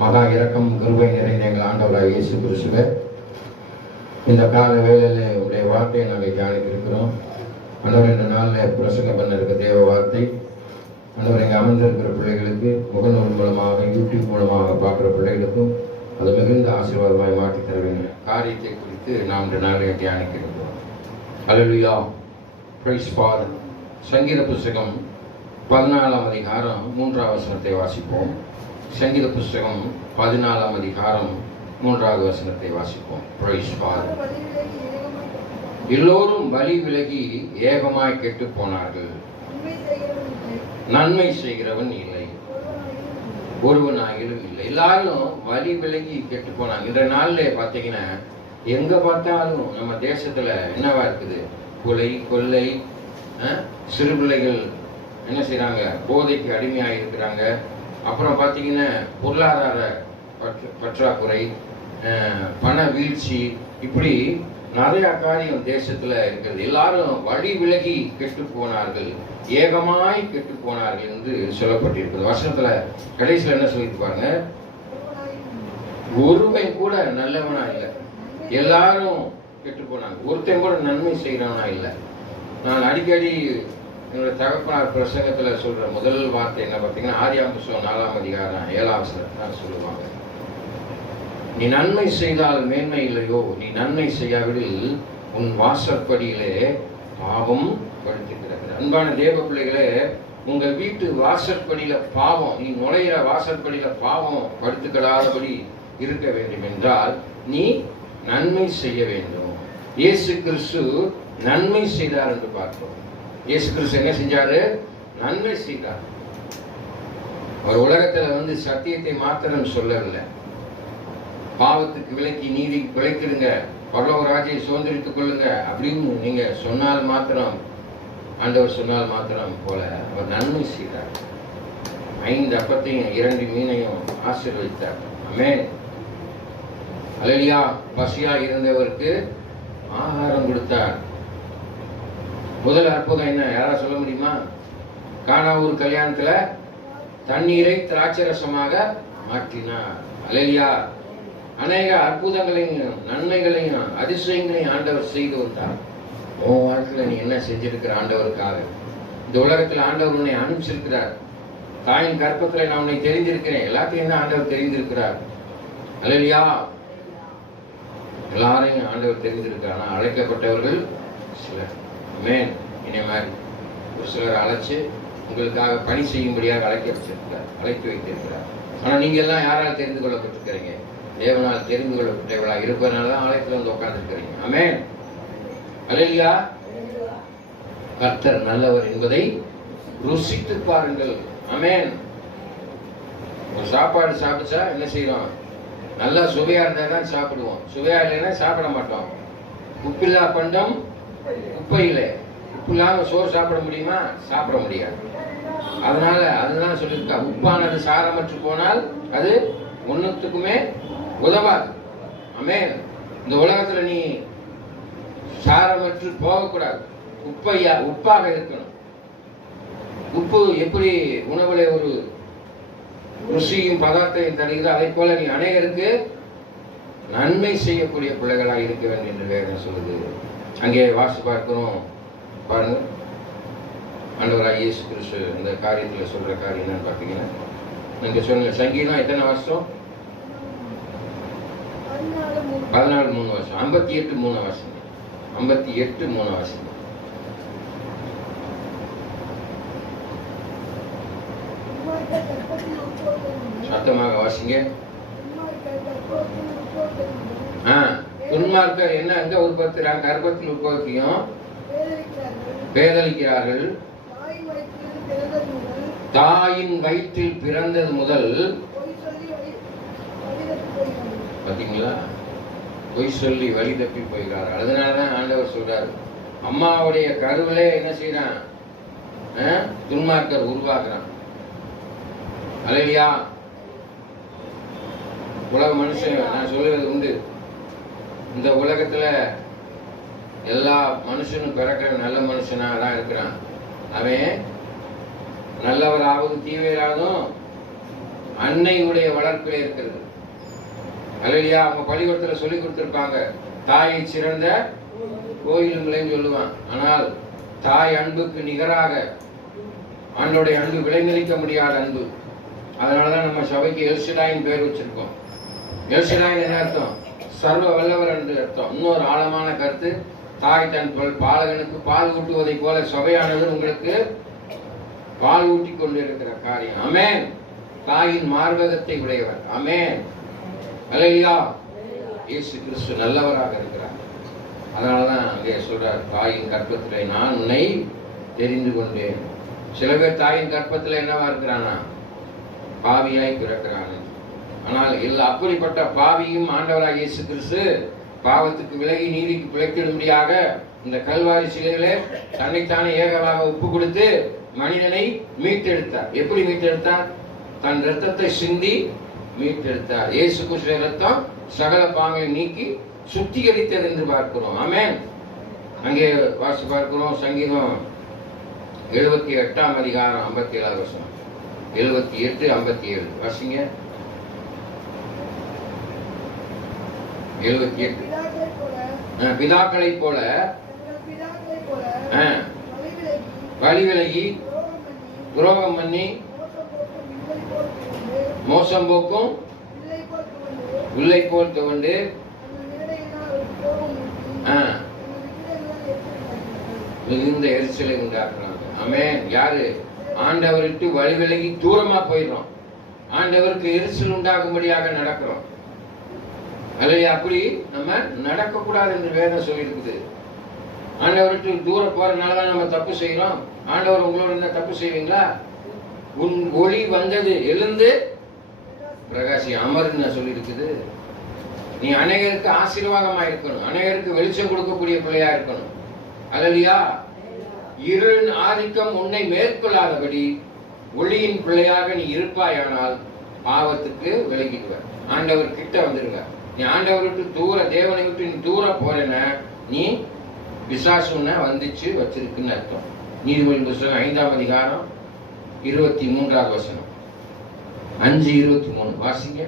மகா இரக்கம் கிருபை நிறைந்த எங்கள் ஆண்டவராக இயேசு கிறிஸ்துவே, இந்த கால வேளையிலே உடைய வார்த்தையை நாங்கள் தியானித்திருக்கிறோம். ஆண்டவர் இந்த நாளில் பிரசங்கம் பண்ண இருக்க தேவ வார்த்தை ஆண்டவர் இங்கே அமர்ந்திருக்கிற பிள்ளைகளுக்கு முகநூல் மூலமாக யூடியூப் மூலமாக பார்க்குற பிள்ளைகளுக்கும் அது மிகுந்த ஆசீர்வாதமாய் மாற்றி தர வேண்டும் காரியத்தை குறித்து நாம் இந்த நாளிலே தியானிக்கிறோம். அல்லேலூயா, பிரைஸ் ஃபாதர். சங்கீத புஸ்தகம் 14ஆம் அதிகாரம் 3ஆம் வசனத்தை வாசிப்போம். சங்கீத புஸ்தகம் 14ஆம் அதிகாரம் 3வது வசனத்தை வாசிப்போம். Praise father. எல்லோரும் வழி விலகி ஏகமாய் கெட்டு போனார்கள், நன்மை செய்கிறவன் இல்லை, ஒருவனாகிலும் இல்லை. எல்லாரும் வழி விலகி கெட்டு போனாங்க. இந்த நாள்ல பார்த்தீங்கன்னா எங்க பார்த்தாலும் நம்ம தேசத்துல என்னவா இருக்குது? கொலை, கொள்ளை, சிறு பிள்ளைகள் என்ன செய்யறாங்க? போதைக்கு அடிமையாக இருக்கிறாங்க. அப்புறம் பார்த்தீங்கன்னா பொருளாதார பற்றாக்குறை, பண வீழ்ச்சி, இப்படி நிறைய காரியம் தேசத்துல இருக்கிறது. எல்லாரும் வழி விலகி கெட்டு போனார்கள், ஏகமாய் கெட்டு போனார்கள் என்று சொல்லப்பட்டிருக்கிறது. வசனத்துல கடைசியில் என்ன சொல்லிட்டு பாருங்க, ஒருவன் கூட நல்லவனா இல்லை, எல்லாரும் கெட்டு போனாங்க, ஒருத்தன் கூட நன்மை செய்யறவனா இல்லை. நான் அடிக்கடி என்னோட தகப்பனார் பிரசங்கத்துல சொல்ற முதல் வார்த்தை என்ன பார்த்தீங்கன்னா, ஆதியாகமம் புஸ்தகம் 4ஆம் அதிகாரம் 7ஆம் வசனம் சொல்லுவாங்க, நீ நன்மை செய்தால் மேன்மை இல்லையோ, நீ நன்மை செய்யாவிடில் உன் வாசற்படியிலே பாவம் படுத்து கிடக்கிறது. அன்பான தேவ பிள்ளைகளே, உங்க வீட்டு வாசற்படியில பாவம், நீ நுழையிற வாசற்படியில பாவம் படுத்துக்கிடாதபடி இருக்க வேண்டும் என்றால் நீ நன்மை செய்ய வேண்டும். இயேசு கிறிஸ்து நன்மை செய்தார் என்று பார்க்கிறோம். இயேசு கிறிஸ்து என்ன செஞ்சாரு? நன்மை செய்தார். அவர் உலகத்துல சத்தியத்தை மாத்திரம் சொல்லவில்லை, பாவத்துக்கு விலக்கி நீதி பிழைத்திடுங்க, பரலோக ராஜ்யத்தை சுதந்திரித்துக் கொள்ளுங்க அப்படின்னு நீங்க சொன்னால் மாத்திரம், ஆண்டவர் சொன்னால் மாத்திரம் போல அவர் நன்மை செய்தார். 5 அப்பத்தையும் 2 மீனையும் ஆசீர்வதித்தார். ஆமென். அல்லேலூயா. பசியா இருந்தவருக்கு ஆகாரம் கொடுத்தார். முதல் அற்புதம் என்ன? யாரா சொல்ல முடியுமா? கானாவூர் கல்யாணத்துல தண்ணீரை திராட்சை ரசமாக மாற்றினார். அல்லேலூயா. அநேக அற்புதங்களையும் நன்மைகளையும் அதிசயங்களையும் ஆண்டவர் செய்து வந்தார். உன் வாழ்க்கையில நீ என்ன செஞ்சிருக்கிற ஆண்டவருக்காக? இந்த உலகத்தில் ஆண்டவர் உன்னை அனுப்பிச்சிருக்கிறார். தாயின் கற்பத்துல நான் உன்னை தெரிந்திருக்கிறேன், எல்லாத்தையும் தான் ஆண்டவர் தெரிந்திருக்கிறார். அல்லேலூயா. எல்லாரையும் ஆண்டவர் தெரிந்திருக்கிறார். ஆனால் அழைக்கப்பட்டவர்கள் சிலர். ஆமென். இனி மாதிரி ஒரு சிலர் அழைச்சு உங்களுக்காக பணி செய்யும்படியாக அழைத்து வைத்திருக்கிறார். ஆனா நீங்க எல்லாம் யாரால் தெரிந்து கொள்ளப்பட்டிருக்கிறீங்க? தேவனால் தெரிந்து கொள்ளப்பட்டவர்களா இருப்பதனால தான் ஆலயத்தில் உட்கார்ந்துருக்கிறீங்க. ஆமென். அல்லேலூயா. கர்த்தர் நல்லவர் என்பதை ருசித்து பாருங்கள். ஆமென். ஒரு சாப்பாடு சாப்பிட்டா என்ன செய்யறோம்? நல்லா சுவையா இருந்தா தான் சாப்பிடுவோம், சுவையா இல்லைன்னா சாப்பிட மாட்டோம். உப்பில்லா பண்டம் குப்பையிலே. உப்பு இல்லாம சோறு சாப்பிட முடியுமா? சாப்பிட முடியாது. அதனால அதுதான் சொல்லியிருக்கா, உப்பானது சாரமற்று போனால் அது ஒன்னுத்துக்குமே உதவாது. ஆமென். இந்த உலகத்துல நீ சாரமற்று போகக்கூடாது, உப்பாக இருக்கணும். உப்பு எப்படி உணவுல ஒரு ருசியும் பதார்த்தையும் தருகிறது, அதை போல நீ அநேகருக்கு நன்மை செய்யக்கூடிய பிள்ளைகளாக இருக்க வேண்டும் என்று வேதம் சொல்லுது. அங்கே வாசி பார்க்கிறோம் பாருங்க. ஆண்டவராகிய இயேசு கிறிஸ்து இந்த காரியத்துல சொல்ற காரியம் என்னன்னு பார்த்தீங்கன்னா, நீங்க சொன்ன சங்கீதம் எத்தனை வருஷம்? 14:3 வருஷம். 58:3 வருஷம். 58:3 வருஷம். சத்தமாக வாசிங்க. துன்மார்க்கர் என்ன எங்க உற்பத்திறாங்க? கர்ப்பத்தில் உற்பத்தியும் பேதலிக்கிறார்கள். தாயின் வயிற்றில் பிறந்தது முதல் பாத்தீங்களா, பொய் சொல்லி வழி தப்பி போகிறார். அதனாலதான் ஆண்டவர் சொல்றாரு, அம்மாவுடைய கருவிலே என்ன செய்யறான்? துன்மார்க்கர் உருவாக்குறான். அல்லேலூயா. உலக மனுஷன் நான் சொல்றது உண்டு, இந்த உலகத்துல எல்லா மனுஷனும் பிறக்கிற நல்ல மனுஷனா தான் இருக்கிறான். அவன் நல்லவராகவும் தீவிராகவும் அன்னையுடைய வளர்ப்பிலே இருக்கிறது. அல்லையா? அவங்க பள்ளிக்கூடத்தில் சொல்லி கொடுத்திருப்பாங்க, தாயை சிறந்த கோயிலுங்களையும் சொல்லுவான். ஆனால் தாய் அன்புக்கு நிகராக ஆண்டோடைய அன்பு விலைமதிக்க முடியாத அன்பு. அதனாலதான் நம்ம சபைக்கு எல்ஷடாயின் பேர் வச்சிருக்கோம். எல்ஷடாயின் என்ன அர்த்தம்? சர்வ வல்லவர் என்று அர்த்தம். இன்னொரு ஆழமான கருத்து, தாய் தன் பாலகனுக்கு பால் ஊட்டுவதை போல சபையானது உங்களுக்கு பால் ஊட்டி கொண்டிருக்கிற காரியம். ஆமென். தாயின் மார்பகத்தை உடையவர். ஆமென். அல்லேலூயா. இயேசு கிறிஸ்து நல்லவராக இருக்கிறார். அதனாலதான் அங்கே சொல்றார், தாயின் கற்பத்திலே நான் உன்னை தெரிந்து கொண்டேன். சில பேர் தாயின் கற்பத்தில் என்னவா இருக்கிறானா? பாவியாய் பிறக்கிறான். ஆனால் அப்படிப்பட்ட பாவியும் ஆண்டவராக இயேசு கிறிஸ்து பாவத்துக்கு விலகி நீதிக்கு பிழைத்திடும்படியாக இந்த கல்வாரி சிலையிலே தன்னைத்தானே ஏகமாக ஒப்பு கொடுத்து மனிதனை மீட்டெடுத்தார். எப்படி மீட்டெடுத்தார்? தன் ரத்தத்தை சிந்தி மீட்டெடுத்தார். இயேசு கிறிஸ்து ரத்தம் சகல பாவங்களை நீக்கி சுத்திகரித்தது என்று பார்க்கிறோம். ஆமென். அங்கே வாசி பார்க்கிறோம், சங்கீதம் 78 அதிகாரம் 57 வசனம். 78:57 வாசிங்க. 78. பிதாக்களை போல வழி விலகி துரோகம் பண்ணி மோசம் போக்கும் உள்ளை போல் துவண்டு மிகுந்த எரிச்சலை உண்டாக்குறாங்க. ஆமென். யாரு? ஆண்டவருக்கு வழி விலகி தூரமா போயிடுறோம். ஆண்டவருக்கு எரிச்சல் உண்டாகும்படியாக நடக்கிறோம். அல்லையா? அப்படி நம்ம நடக்க கூடாது என்று வேதம் சொல்லியிருக்குது. ஆண்டவருக்கு தூரம் போறதுனாலதான் நம்ம தப்பு செய்யறோம். ஆண்டவர் உங்களோட இருந்தா தப்பு செய்வீங்களா? உன் ஒளி வந்தது, எழுந்து பிரகாசி அமர்ன்னு சொல்லி இருக்குது. நீ அநேகருக்கு ஆசீர்வாதமா இருக்கணும், அநேகருக்கு வெளிச்சம் கொடுக்கக்கூடிய பிள்ளையா இருக்கணும். அல்லையா? இருளின் ஆதிக்கம் உன்னை மேற்கொள்ளாதபடி ஒளியின் பிள்ளையாக நீ இருப்பாயானால் பாவத்துக்கு விலகிடுவ, ஆண்டவர் கிட்ட வந்துடுவ. நீ ஆண்டவர் விட்டு தூர, தேவனை விட்டு நீ தூர போறேன்னா நீ பிசாசுன்னு வந்துச்சு வச்சிருக்குன்னு அர்த்தம். நீதிமொழி புத்தகம் 5ஆம் அதிகாரம் 23ஆவது வசனம். 5:23 வாசிங்க.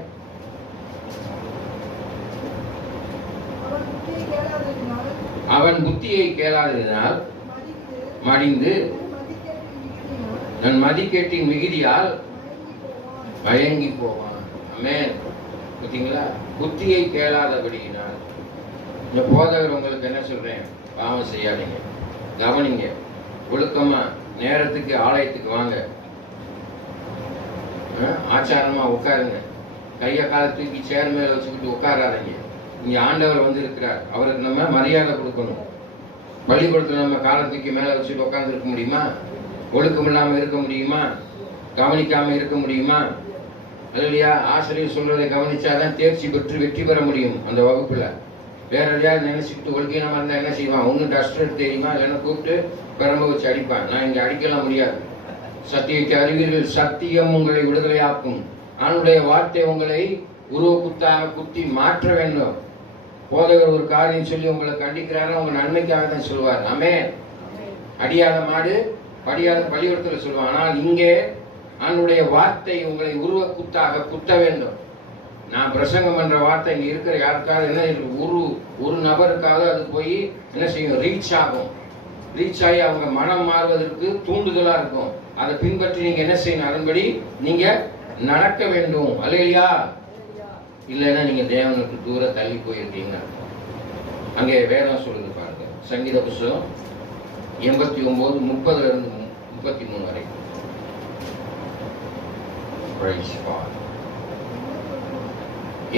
அவன் புத்தியை கேளாததினால் மடிந்து நன் மதிக்கேட்டின் மிகுதியால் மயங்கி போவான். ஆமென். பார்த்தீங்களா? புத்தியை கேளாதபடியினால். இந்த போதகர் உங்களுக்கு என்ன சொல்றேன்? பாவம் செய்யாதீங்க, கவனிங்க, ஒழுக்கமா நேரத்துக்கு ஆலயத்துக்கு வாங்க, ஆச்சாரமா உட்காருங்க, கையை காலை தூக்கி சேர் மேல வச்சுக்கிட்டு உட்காராதீங்க. இங்க ஆண்டவர் வந்து இருக்கிறார், அவருக்கு நம்ம மரியாதை கொடுக்கணும். பள்ளிக்கூடத்துல நம்ம காலை தூக்கி மேல வச்சுட்டு உட்கார்ந்து இருக்க முடியுமா? ஒழுக்கம் இல்லாம இருக்க முடியுமா? கவனிக்காம இருக்க முடியுமா? இல்லையா? ஆசிரியர் சொல்றதை கவனிச்சாதான் தேர்ச்சி பெற்று வெற்றி பெற முடியும் அந்த வகுப்புல. வேற எதையாவது நினைச்சுக்கிட்டு ஒழுக்கீனமா இருந்தா என்ன செய்வான்? ஒண்ணு டஸ்டர் தெரியுமா, இல்லைன்னா கூப்பிட்டு பெரம்ப வச்சு அடிப்பான். நான் இங்க அடிக்கலாம் முடியாது. சத்தியத்தை அறிவீர்கள், சத்தியம் உங்களை விடுதலையாக்கும். அவனுடைய வார்த்தை உங்களை உருவ குத்தாக குத்தி மாற்ற வேண்டும். போதகர் ஒரு காரியம் சொல்லி உங்களை கண்டிக்கிறாரு, உங்க நன்மைக்காக தான் சொல்லுவார். ஆமென். அடியாத மாடு படியாத பள்ளிக்கூடத்தில் சொல்லுவான். ஆனால் இங்கே அவனுடைய வார்த்தை உங்களை உருவ குத்தாக குத்த வேண்டும். நான் பிரசங்கம் பண்ற வார்த்தை இங்க இருக்கிற யாருக்காவது என்ன ஒரு நபருக்காவது அது போய் என்ன செய்யும்? ரீச் ஆகும். ரீச் ஆகி அவங்க மனம் மாறுவதற்கு தூண்டுதலா இருக்கும். அதை பின்பற்றி நீங்க என்ன செய்யணும்? அதன்படி நீங்க நடக்க வேண்டும். அல்லேலூயா. இல்லைன்னா நீங்க தேவனுக்கு தூர தள்ளி போயிருக்கீங்க. அங்கே வேதம் சொல்லுது பாருங்க, சங்கீத புத்தகம் 89:30-33 வரை.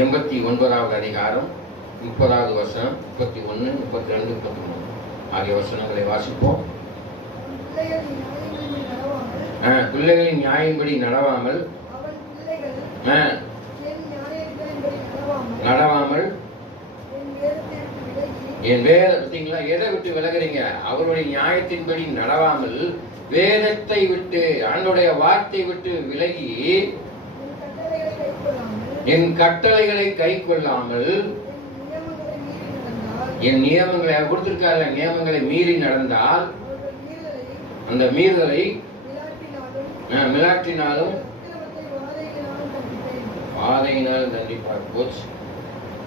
89வது அதிகாரம் 30வது வசனம், 31, 32, 33 ஆகிய வசனங்களை வாசிப்போம். பிள்ளைகளின் நியாயம்படி நடவாமல் என் பார்த்தீங்களா? எதை விட்டு விலகுறீங்க? அவருடைய நியாயத்தின்படி நடவாமல் வேதத்தை விட்டு, ஆண்டவருடைய வார்த்தை விட்டு விலகி என் கட்டளைகளை கை கொள்ளாமல் என் நியமங்களை கொடுத்திருக்காரு, நியமங்களை மீறி நடந்தால் அந்த மீறுதலை மிலாற்றினாலும் வாதையினால் தண்டிப்பார். போச்சு.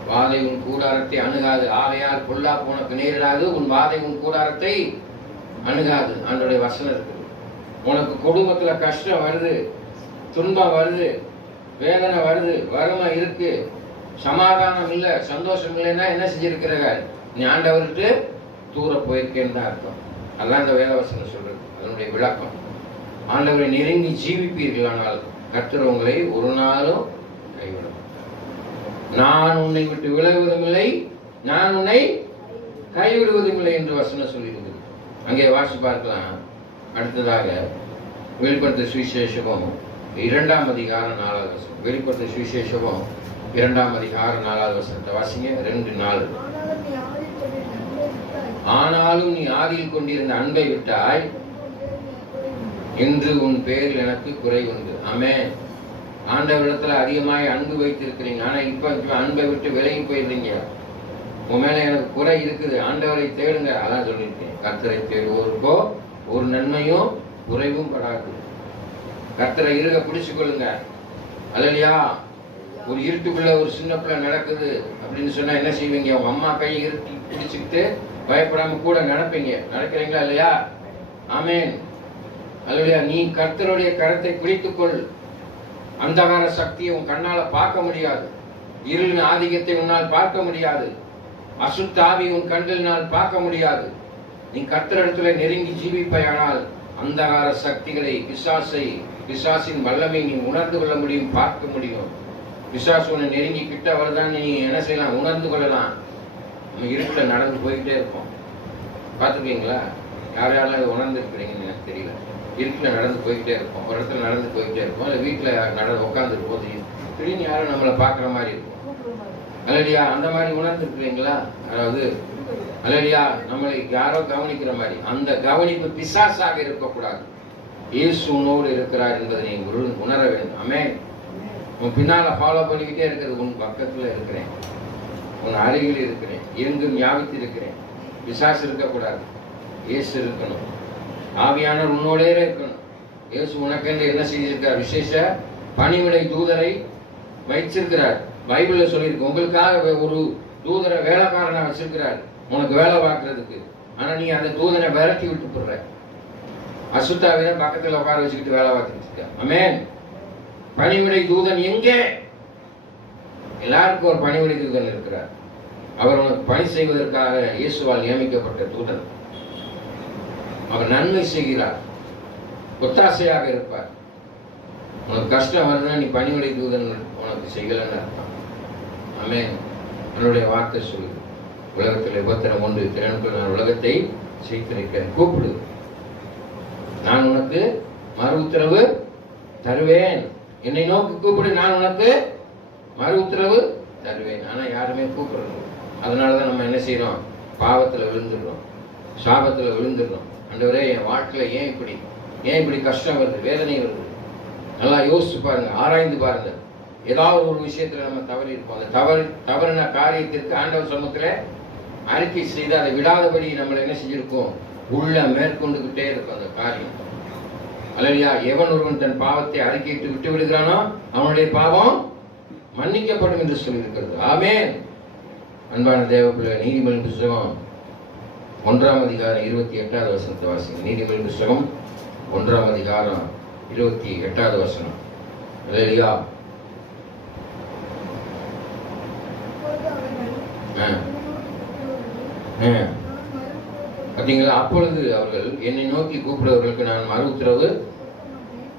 வாதை உன் கூடாரத்தை அணுகாது. ஆகையால் பொல்லாப்பு உனக்கு நேரிடாது, உன் வாதை உன் கூடாரத்தை அணுகாது. ஆண்டவருடைய வசனம் இருக்குது. உனக்கு குடும்பத்துல கஷ்டம் வருது, துன்பம் வருது, வேதனை வருது, வறுமை இருக்கு, சமாதானம் இல்லை, சந்தோஷம் இல்லைன்னா என்ன செஞ்சிருக்கிறாங்க? நீ ஆண்டவருக்கு தூர போயிருக்கேன்னு தான் அர்த்தம். அதான் இந்த வேதவசனம் சொல்றது. அதனுடைய விளக்கம், ஆண்டவரை நெருங்கி ஜீவிப்பீர்களானால் கர்த்தர் உங்களை ஒரு நாளும் கைவிடும். நான் உன்னை விட்டு விலகுவதும் இல்லை, நான் உன்னை கைவிடுவதும் இல்லை என்று வசனம் சொல்லியிருக்குது. அங்கே வாசி பார்க்கலாம். அடுத்ததாக வெளிப்படுத்த சுவிசேஷமும் 2ஆம் அதிகாரம் 4வது வசனம். வெளிப்படுத்த சுவிசேஷமும் 2ஆம் அதிகாரம் 4வது வசனத்தை வாசிங்க. 2:4. ஆனாலும் நீ ஆதியில் கொண்டிருந்த அன்பை விட்டாய், இன்று உன் பேரில் எனக்கு குறை உண்டு. ஆமென். ஆண்டவரிடத்துல அதிகமாய் அன்பு வைத்திருக்கிறீங்க, ஆனா இப்ப அன்பை விட்டு விலகி போயிருந்தீங்க. உன் மேல எனக்கு குறை இருக்குது, ஆண்டவரை தேடுங்க. அதான் சொல்லியிருக்கேன். கர்த்தரை தேடுவோருக்கோ ஒரு நன்மையும் குறைவும் படாது. கர்த்தரை இருக பிடிச்சு கொள்ளுங்க. அல்லையா? ஒரு இருட்டுக்குள்ள ஒரு சின்ன பிள்ளை நடக்குது அப்படின்னு சொன்னா என்ன செய்வீங்க? உங்க அம்மா கையை இருட்டி பிடிச்சுக்கிட்டு பயப்படாம கூட நடப்பீங்க. நடக்கிறீங்களா இல்லையா? ஆமென். அல்லையா? நீ கர்த்தருடைய கரத்தை பிடித்துக்கொள். அந்தகார சக்தியை உன் கண்ணால பார்க்க முடியாது. இருளின் ஆதிக்கத்தை உன்னால் பார்க்க முடியாது. அசுத்த ஆவி உன் கண்களினால் பார்க்க முடியாது. நீ கர்த்தரிடத்துல நெருங்கி ஜீவிப்பாயானால் அந்தகார சக்திகளை, பிசாசின் வல்லமை நீ உணர்ந்து கொள்ள முடியும், பார்க்க முடியும். பிசாசு உன்னை நெருங்கி கிட்ட வருதான் நீ என்ன செய்யலாம்? உணர்ந்து கொள்ளலாம். நம்ம இருட்டில் நடந்து போயிட்டே இருப்போம். பார்த்துருக்கீங்களா? யார் யாரெல்லாம் இதை உணர்ந்து இருக்கிறீங்கன்னு எனக்கு தெரியல. இருட்டில் நடந்து போய்கிட்டே இருப்போம். ஒரு இடத்துல நடந்து போய்கிட்டே இருப்போம். இல்லை வீட்டில் உட்காந்துட்டு போது திடீர்னு யாரும் நம்மளை பார்க்குற மாதிரி இருக்கும். அல்லையா? அந்த மாதிரி உணர்ந்துருக்கிறீங்களா? அதாவது அல்லையா, நம்மளை யாரோ கவனிக்கிற மாதிரி. அந்த கவனிப்பு பிசாசாக இருக்கக்கூடாது. இயேசு உன்னோடு இருக்கிறார் என்பதை நீ உணர வேண்டும். ஆமென். உன் பின்னால ஃபாலோ பண்ணிக்கிட்டே இருக்கிறது. உன் பக்கத்துல இருக்கிறேன், உன் அருகில் இருக்கிறேன், எங்கும் வியாபித்து இருக்கிறேன். பிசாசு இருக்கக்கூடாது, இயேசு இருக்கணும். ஆவியானவர் உன்னோடே இருக்கணும். இயேசு உனக்கென்று என்ன செய்திருக்கார்? விசேஷ பணிவிடை தூதரை வைச்சிருக்கிறார். பைபிள்ல சொல்லியிருக்கு. உங்களுக்காக ஒரு தூதரை வேலைக்காரனை வச்சிருக்கிறார், உனக்கு வேலை பார்க்கறதுக்கு. ஆனா நீ அந்த தூதனை விரட்டி விட்டு போடுற. அசுத்தாவின பக்கத்துல உட்கார வச்சுக்கிட்டு வேலை பார்த்துட்டு இருக்க. ஆமென். பணிவிடை தூதன் எங்கே? எல்லாருக்கும் ஒரு பணிவிடை தூதன் இருக்கிறார். அவர் உனக்கு பணி செய்வதற்காக இயேசுவால் நியமிக்கப்பட்ட தூதன். அவர் நன்மை செய்கிறார், ஒத்தாசையாக இருப்பார். உனக்கு கஷ்டம் வருதுன்னா நீ பணிவிடை தூதன் உனக்கு செய்யலன்னு அர்த்தம். ஆமென். என்னுடைய வார்த்தை சொல்லுது. உலகத்தில் உபத்திரம் உண்டு, திறனுக்குள் நான் உலகத்தை செய்திருக்கிறேன். கூப்பிடு, நான் உனக்கு மறு உத்தரவு தருவேன். என்னை நோக்கி கூப்பிடு, நான் உனக்கு மறு உத்தரவு தருவேன். ஆனா யாருமே கூப்பிடுறது. அதனாலதான் நம்ம என்ன செய்யறோம்? பாவத்துல விழுந்துடுறோம், சாபத்துல விழுந்துடுறோம். ஆண்டவரே, என் வாழ்க்கையில ஏன் இப்படி கஷ்டம் வருது, வேதனை வருது? நல்லா யோசிச்சு பாருங்க, ஆராய்ந்து பாருங்க. ஏதாவது ஒரு விஷயத்துல நம்ம தவறி இருப்போம். அந்த தவறின காரியத்திற்கு ஆண்டவர் சமூகத்துல அறிக்கை செய்து அதை விடாதபடி நம்மளை என்ன செஞ்சிருக்கோம்? உள்ள மேற்கொண்டுகிட்டே இருக்கும் அந்த காரியம். அல்லையா? எவன் ஒருவன் தன் பாவத்தை அறிக்கையிட்டு விட்டு விடுகிறானோ அவனுடைய பாவம் மன்னிக்கப்படும் என்று சொல்லியிருக்கிறது. ஆமென். அன்பான தேவ பிள்ளை, நீதிமொழி புஸ்தகம் 1ஆம் அதிகாரம் 28வது வசனத்தை வாசிங்க. நீதிமொழி புஸ்தகம் 1ஆம் அதிகாரம் 28வது வசனம். அல்லையா? பார்த்தீங்களா? அப்பொழுது அவர்கள் என்னை நோக்கி கூப்பிடுவர்களுக்கு நான் மறு உத்தரவு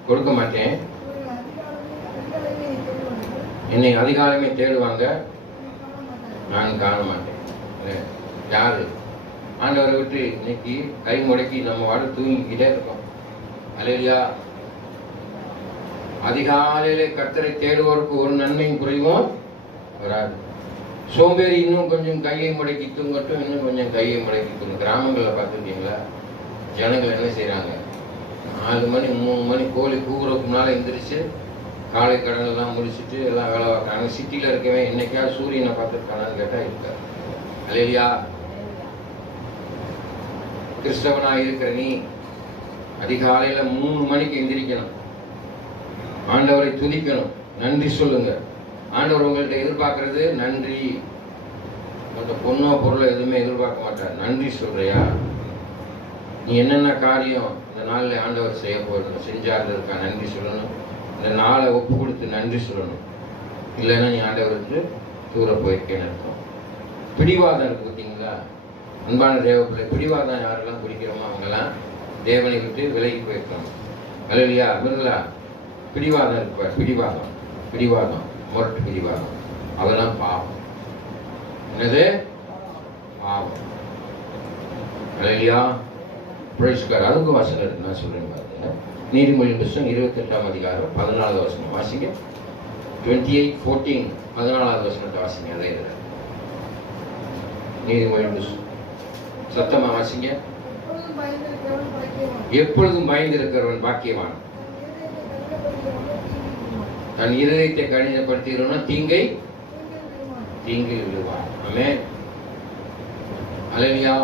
கொடுக்க மாட்டேன். என்னை அதிகாலமே தேடுவாங்க, நான் காண மாட்டேன். யாரு? ஆண்டவரை விட்டு இன்னைக்கு கை முடக்கி நம்ம வாழ தூங்கிக்கிட்டே இருக்கோம். அல்லேலூயா. அதிகாலையிலே கர்த்தரை தேடுவோருக்கு ஒரு நன்மையும் குறைவும் வராது. சோம்பேறி இன்னும் கொஞ்சம் கையை முடக்கி தூங்கட்டும், இன்னும் கொஞ்சம் கையை முடக்கி தூங்கும். கிராமங்களில் பார்த்துருக்கீங்களா? ஜனங்கள் என்ன செய்யறாங்க? 4 மணி 3 மணி கோழி கூவுறதுக்கு முன்னால எந்திரிச்சு காலை கடன் எல்லாம் முடிச்சுட்டு எல்லாம் வேலை பார்க்குறாங்க. சிட்டியில் இருக்கவே என்னைக்காவது சூரியனை பார்த்துருக்கானான்னு கேட்டால் இருக்காது. அல்லேலூயா. கிறிஸ்தவனாக இருக்கிற நீ அதிகாலையில் 3 மணிக்கு எந்திரிக்கணும், ஆண்டவரை துதிக்கணும், நன்றி சொல்லுங்க. ஆண்டவர் உங்கள்கிட்ட எதிர்பார்க்கறது நன்றி. அந்த பொண்ணோ பொருளோ எதுவுமே எதிர்பார்க்க மாட்டார். நன்றி சொல்றியா? நீ என்னென்ன காரியம் இந்த நாளில் ஆண்டவர் செய்ய போகணும் செஞ்சாருக்கா நன்றி சொல்லணும். இந்த நாளை ஒப்பு கொடுத்து நன்றி சொல்லணும். இல்லைன்னா நீ ஆண்டவருக்கு தூர போயிருக்கேன்னு அர்த்தம். பிடிவாதம் இருக்கு பார்த்தீங்களா? அன்பான தேவ பிள்ளை, பிடிவாதம் யாரெல்லாம் பிடிக்கிறோமோ அவங்கெல்லாம் தேவனை விட்டு விலகி போயிருக்கணும். அல்லையா? மிருங்களா? பிடிவாதம் இருப்பார். பிடிவாதம் முரட்டு பிடிவாதம், அதெல்லாம் பாவம். என்னது? பாவம். அல்லையா? பிரேஸ்கார். அதுக்கு வசனம் இருக்கு, நான் சொல்றேன் பாருங்க. நீதிமொழியின் புத்தகம் 28ஆம் அதிகாரம் 14வது வசனம் வாசிங்க. 28:14 14வது வசனத்தை வாசிங்க. அதே இதில் நீதிமொழியின் புத்தகம் சத்தமா வாசிங்க. எப்பொழுதும் பயந்திருக்கிறவன் பாக்கியவான். தன் இருதயத்தை கடினப்படுத்துகிறவன் தீங்கில் விழுவான். ஆமென். அல்லேலூயா.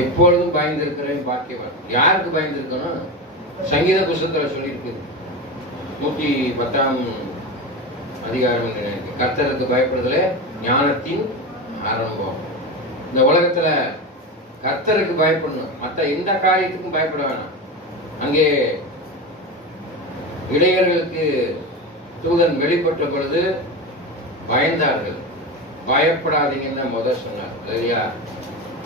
எப்பொழுதும் பயந்திருக்கிறவன் பாக்கியவான். யாருக்கு பயந்திருக்கணும்? சங்கீத புஸ்தகத்துல சொல்லியிருக்கு. 110ஆம் அதிகாரம், கர்த்தருக்கு பயப்படுதலே ஞானத்தின் ஆரம்பம். இந்த உலகத்துல கர்த்தருக்கு பயப்படணும், மற்ற எந்த காரியத்துக்கும் பயப்பட வேணாம். அங்கே இளைஞர்களுக்கு தூதன் வெளிப்பட்ட பொழுது பயந்தார்கள். பயப்படாதீங்கன்னு தான் முதல் சொன்னார். இல்லையா?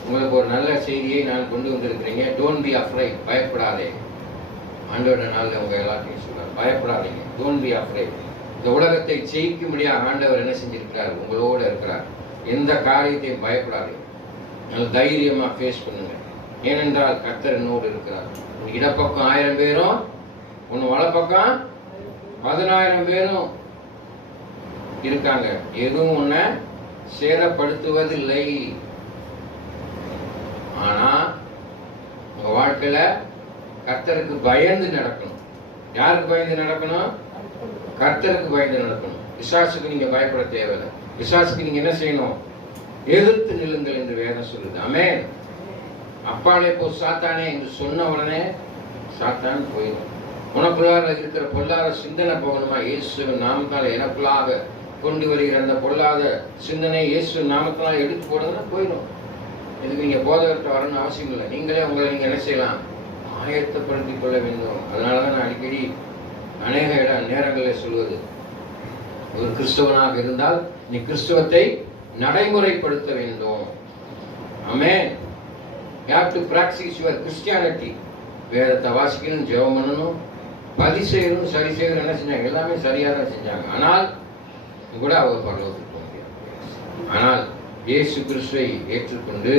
உங்களுக்கு ஒரு நல்ல செய்தியை நான் கொண்டு வந்திருக்கிறீங்க. Don't be afraid. பயப்படாதே. ஆண்டோட நாளில் உங்க எல்லாத்தையும் சொல்றார், பயப்படாதீங்க. Don't be afraid. இந்த உலகத்தை ஜெயிக்கும்படியாக ஆண்டவர் என்ன செஞ்சிருக்கிறார்? உங்களோட இருக்கிறார். எந்த காரியத்தையும் பயப்படாதீங்க. நல்ல தைரியமா ஃபேஸ் பண்ணுங்க. ஏனென்றால் கர்த்தர் என்னோடு இருக்கிறார். இடப்பக்கம் 1000 பேரும், ஒன்னு வலப்பக்கம் 10000 பேரும் இருக்காங்க. எதுவும் உன்ன சேதப்படுத்துவதில்லை. ஆனா உங்க வாழ்க்கையில கர்த்தருக்கு பயந்து நடக்கணும். யாருக்கு பயந்து நடக்கணும்? கர்த்தருக்கு பயந்து நடக்கணும். பிசாசுக்கு நீங்க பயப்பட தேவையில்லை. பிசாசுக்கு நீங்க என்ன செய்யணும்? எதிர்த்து நில்லுங்கள் என்று வேதம் சொல்லுது. ஆமென். அப்பாலே போ சாத்தானே என்று சொன்ன உடனே சாத்தான் போயிடும். உனக்குள்ளார இருக்கிற பொல்லாத சிந்தனை போகணுமா? இயேசுவின் நாமத்தால் எனக்குள்ளாக கொண்டு வருகிற அந்த பொல்லாத சிந்தனை இயேசுவின் நாமத்தால் எடுத்து போடுறதுனா போயிடும். இதுக்கு நீங்க போதகர்கிட்ட வரணும்னு அவசியம் இல்லை. நீங்களே உங்களை நீங்க என்ன செய்யலாம்? ஆயத்தப்படுத்திக் கொள்ள வேண்டும். அதனாலதான் நான் அடிக்கடி அநேக நேரங்களில் சொல்வது, ஒரு கிறிஸ்தவனாக இருந்தால் நீ கிறிஸ்தவத்தை நடைமுறைப்படுத்த வேண்டும். ஆமென். You have to practice your Christianity. வேதத்தை வாசிக்கணும், ஜெபம் பண்ணணும், பதி செய்யணும், சரி செய்யணும். என்ன செஞ்சாங்க? எல்லாமே சரியாக தான் செஞ்சாங்க. ஆனால் கூட அவர் பரலோகத்துக்கு போக முடியாது. ஆனால் இயேசு கிறிஸ்துவை ஏற்றுக்கொண்டு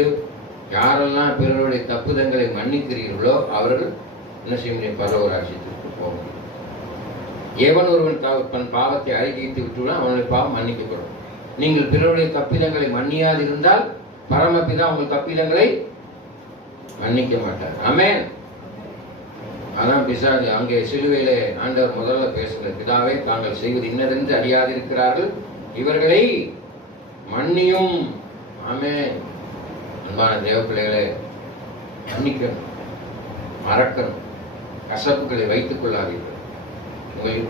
யாரெல்லாம் பிறருடைய தப்புதங்களை மன்னிக்கிறீர்களோ அவர்கள் என்ன செய்ய முடியும்? பரலோக ராஜ்யத்திற்கு போக முடியும். எவன் ஒருவன் தன் பாவத்தை அறிக்கைத்து விட்டுவிட அவனுடைய பாவம் மன்னிக்கப்படும். நீங்கள் பிறருடைய தப்பிதங்களை மன்னியாதிருந்தால் பரமபிதா உங்கள் தப்பிதங்களை மன்னிக்க மாட்டார். ஆமென். அதான் பிசாசு அங்கே சிலுவையிலே ஆண்டவர் முதல்ல பேசுகிற, பிதாவே தாங்கள் செய்வது இன்னதென்று அறியாதிருக்கிறார்கள், இவர்களை மன்னியும். ஆமென். அன்பான தேவ பிள்ளைகளை, மன்னிக்கணும், மறக்கணும், கசப்புகளை வைத்துக் கொள்ளாதீர்கள். உங்கள்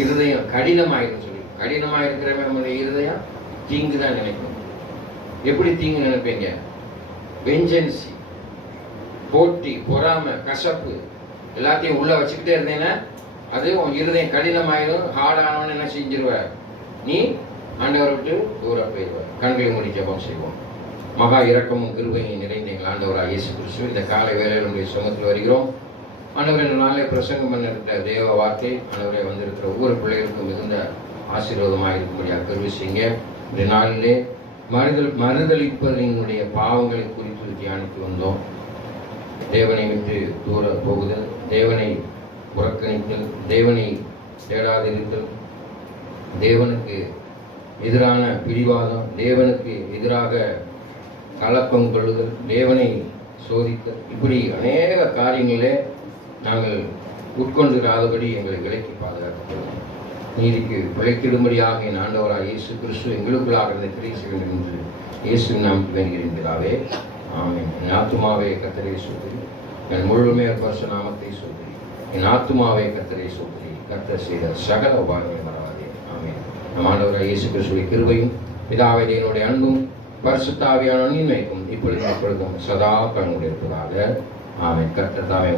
இருதயம் கடினமாயிரும். சொல்லி கடினமாயிருக்கிறவன் நம்முடைய இருதயம் தீங்கு தான் நினைக்கும். எப்படி தீங்கு நினைப்பீங்க? வெஞ்சன்சி, போட்டி, பொறாமை, கசப்பு எல்லாத்தையும் உள்ள வச்சுக்கிட்டே இருந்தேன்னா அது உன் இருதயம் கடினமாயிரும். ஹார்டானவன்னு என்ன செஞ்சிருவ? நீ ஆண்டவரை விட்டு தூரம் போயிடுவ. கண்களை மூடி ஜெபம் செய்வோம். மகா இரக்கமும் கிருபையும் நிறைந்த எங்கள் ஆண்டவராக இயேசு கிறிஸ்து, இந்த காலை வேளையில் நம்முடைய சமூகத்தில் வருகிறோம். ஆண்டவரை இந்த நாளே பிரசங்கம் பண்ணிருக்கிற தேவ வார்த்தை ஆண்டவரை வந்திருக்கிற ஒவ்வொரு பிள்ளைகளுக்கும் மிகுந்த ஆசீர்வாதமாக இருக்கும்படியாக கருவி செய்யுங்க. இந்த நாளிலே மறுதளிப்பதனுடைய பாவங்களை குறித்து தியானித்து வந்தோம். தேவனை விட்டு தூர போகுதல், தேவனை புறக்கணித்தல், தேவனை தேடாதிருத்தல், தேவனுக்கு எதிரான பிடிவாதம், தேவனுக்கு எதிராக கலப்பம் கொள்ளுதல், தேவனை சோதித்தல், இப்படி அநேக காரியங்களே நாங்கள் உட்கொண்டிராதபடி எங்களை விலக்கி பாதுகாக்கப்படும். நீதிக்கு பிழைத்திடும்படியாக என் ஆண்டவராக இயேசு கிறிஸ்து எங்களுக்குள்ளாக இருந்த கிரியை செய்ய வேண்டும் என்று இயேசு நாம் வேண்டுகிறீர்களாவே. ஆமென். என் ஆத்துமாவே கர்த்தரை சோதரி, என் முழுமையாக பரிசுத்த நாமத்தை சோதரி. என் ஆத்துமாவே கர்த்தரை சோதரி. கர்த்தர் செய்த சகல உபாயங்களையும் மறவாதே. ஆமென். நம் ஆண்டவராகிய இயேசு கிறிஸ்துவின் கிருபையும் பிதாவாகிய தேவனுடைய அன்பும் பரிசுத்த ஆவியானவரின் இன்மைக்கும் இப்பொழுதும் எப்பொழுதும் சதா கண்ணுடைய இருப்பதாக. ஆமென். கர்த்தர் தாமே